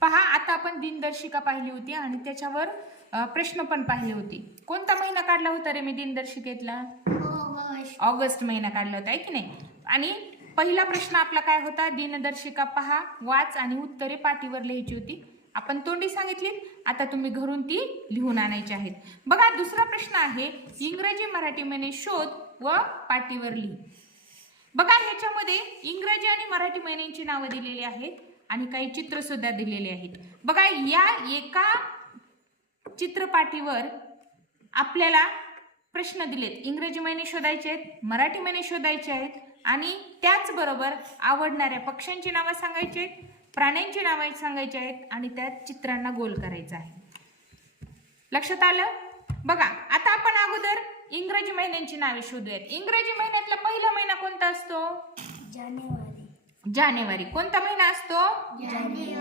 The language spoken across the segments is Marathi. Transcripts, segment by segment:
पहा आता आपण दिनदर्शिका पाहिली होती आणि त्याच्यावर प्रश्न पण पाहिले होते. कोणता महिना काढला होता रे मी दिनदर्शिकेतला? ऑगस्ट. महिना काढला होता आहे की नाही? आणि पहिला प्रश्न आपला काय होता? दिनदर्शिका पहा वाच आणि उत्तरे पाटीवर लिहायची होती. आपण तोंडी सांगितली आता तुम्ही घरून ती लिहून आणायची आहेत. बघा दुसरा प्रश्न आहे इंग्रजी मराठी महिने शोध व पाटीवर लिही. बघा ह्याच्यामध्ये इंग्रजी आणि मराठी महिन्यांची नावं दिलेली आहेत. आणि काही चित्र सुद्धा दिलेले आहेत. बघा या एका चित्रपाटीवर आपल्याला प्रश्न दिलेत. इंग्रजी महिने शोधायचे आहेत मराठी महिने शोधायचे आहेत आणि त्याचबरोबर आवडणाऱ्या पक्ष्यांची नावं सांगायची आहेत प्राण्यांची नावं सांगायची आहेत आणि त्यात चित्रांना गोल करायचं आहे. लक्षात आलं? बघा आता आपण अगोदर इंग्रजी महिन्यांची नावे शोधूयात. इंग्रजी महिन्यातला पहिला महिना कोणता असतो? जानेवारी. जानेवारी. कोणता महिना असतो?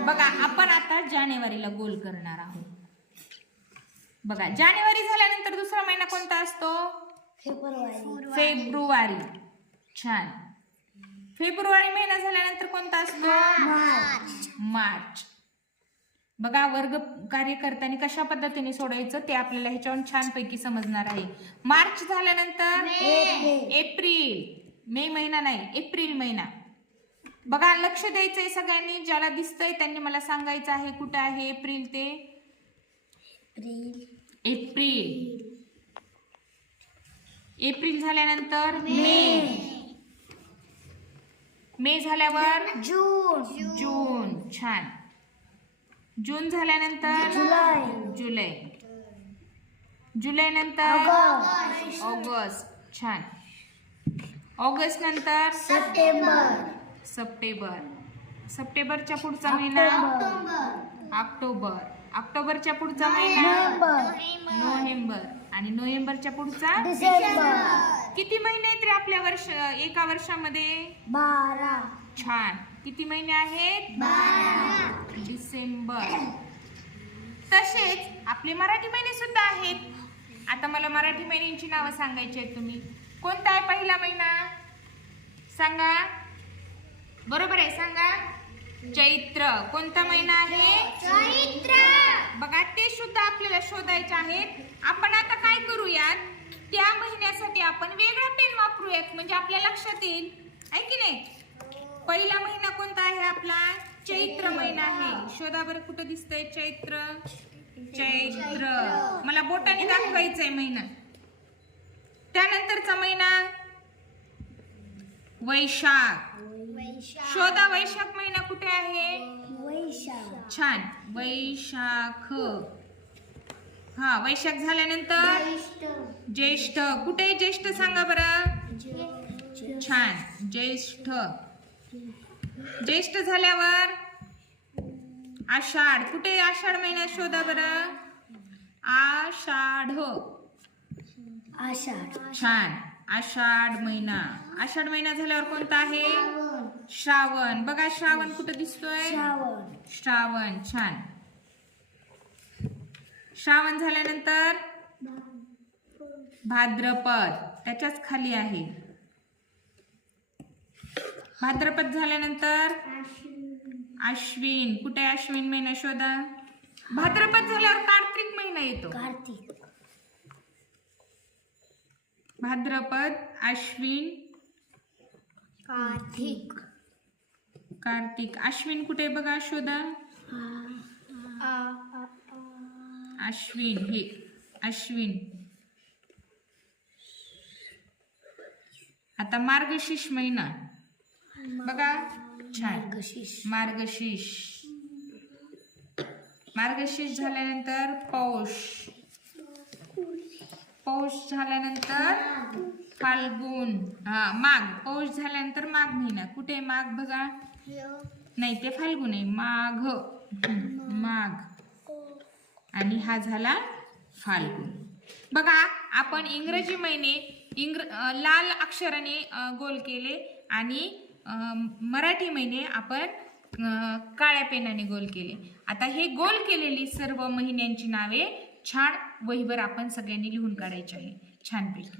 बघा आपण आता जानेवारीला गोल करणार आहोत. बघा जानेवारी झाल्यानंतर दुसरा महिना कोणता असतो? फेब्रुवारी. फेब्रुवारी. छान. फेब्रुवारी महिना झाल्यानंतर कोणता असतो? मार्च. मार्च. बघा वर्ग कार्य करताना कशा पद्धतीने सोडायचं ते आपल्याला ह्याच्यावरून छानपैकी समजणार आहे. मार्च झाल्यानंतर एप्रिल. मे महिना नाही एप्रिल महिना. बघा लक्ष द्यायचंय सगळ्यांनी. ज्याला दिसतंय त्यांनी मला सांगायचं आहे कुठं आहे एप्रिल ते? एप्रिल. एप्रिल. झाल्यानंतर मे. मे. झाल्यावर जून. जून. छान. जून झाल्यानंतर जुलै. जुलै. जुलै नंतर ऑगस्ट. छान. ऑगस्ट नंतर सप्टेंबर. सप्टेंबर. सप्टेंबरच्या पुढचा महिना? October October. ऑक्टोबरच्या पुढचा महिना? नोव्हेंबर. नोव्हेंबर. आणि नोव्हेंबरच्या पुढचा? डिसेंबर. किती महिने आहेत रे आपल्या वर्ष एका वर्षामध्ये? बारा. छान. किती महिने आहेत? बारा. डिसेंबर. तसेच आपले मराठी महिने सुद्धा आहेत. आता मला मराठी महिन्यांची नावं सांगायची आहेत तुम्ही. कोणता आहे पहिला महिना? सांगा. बरोबर आहे सांगा. चैत्र. कोणता महिना आहे? चैत्र. बघा ते सुद्धा आपल्याला शोधायचे आहेत. आपण आता काय करूयात? त्या महिन्यासाठी आपण वेगळा पेन वापरूयात. म्हणजे आपल्या लक्षात येईल. आहे की नाही? पहिला महिना कोणता आहे आपला? चैत्र महिना आहे. शोधा बरं कुठं दिसतंय चैत्र? चैत्र. मला बोटाने दाखवायचंय महिना. त्यानंतरचा महिना? वैशाख. शोधा वैशाख महिना कुठे आहे? वैशाख. छान. वैशाख. हा वैशाख झाल्यानंतर? ज्येष्ठ. कुठे ज्येष्ठ? सांगा बरं. छान. ज्येष्ठ. ज्येष्ठ झाल्यावर? आषाढ. कुठे आषाढ महिन्यात शोधा बरं. आषाढ. आषाढ. छान. आषाढ महिना. आषाढ महिना झाल्यावर कोणता आहे? श्रावण. बघा श्रावण कुठं दिसतोय? श्रावण. छान. श्रावण झाल्यानंतर भाद्रपद. त्याच्याच खाली आहे. भाद्रपद झाल्यानंतर अश्विन. कुठे अश्विन महिना शोधा? भाद्रपद झाल्यावर कार्तिक महिना येतो. कार्तिक. भाद्रपद अश्विन. कार्तिक. कार्तिक. अश्विन कुठे बघा शोधा. अश्विन हे. अश्विन. आता मार्गशीर्ष महिना. बघा. छान. मार्गशीर्ष. मार्गशीर्ष झाल्यानंतर पौष. पौष झाल्यानंतर फाल्गुन. हा माघ. पौष झाल्यानंतर माघ महिना. कुठे माघ बघा? नाही ते फाल्गुन आहे. माघ. माघ. आणि हा झाला फाल्गुन. बघा आपण इंग्रजी महिने इंग्र लाल अक्षराने गोल केले आणि मराठी महिने आपण काळ्या पेनाने गोल केले. आता हे गोल केलेली सर्व महिन्यांची नावे छान वहीवर आपण सगळ्यांनी लिहून काढायचे आहे. छानपैकी.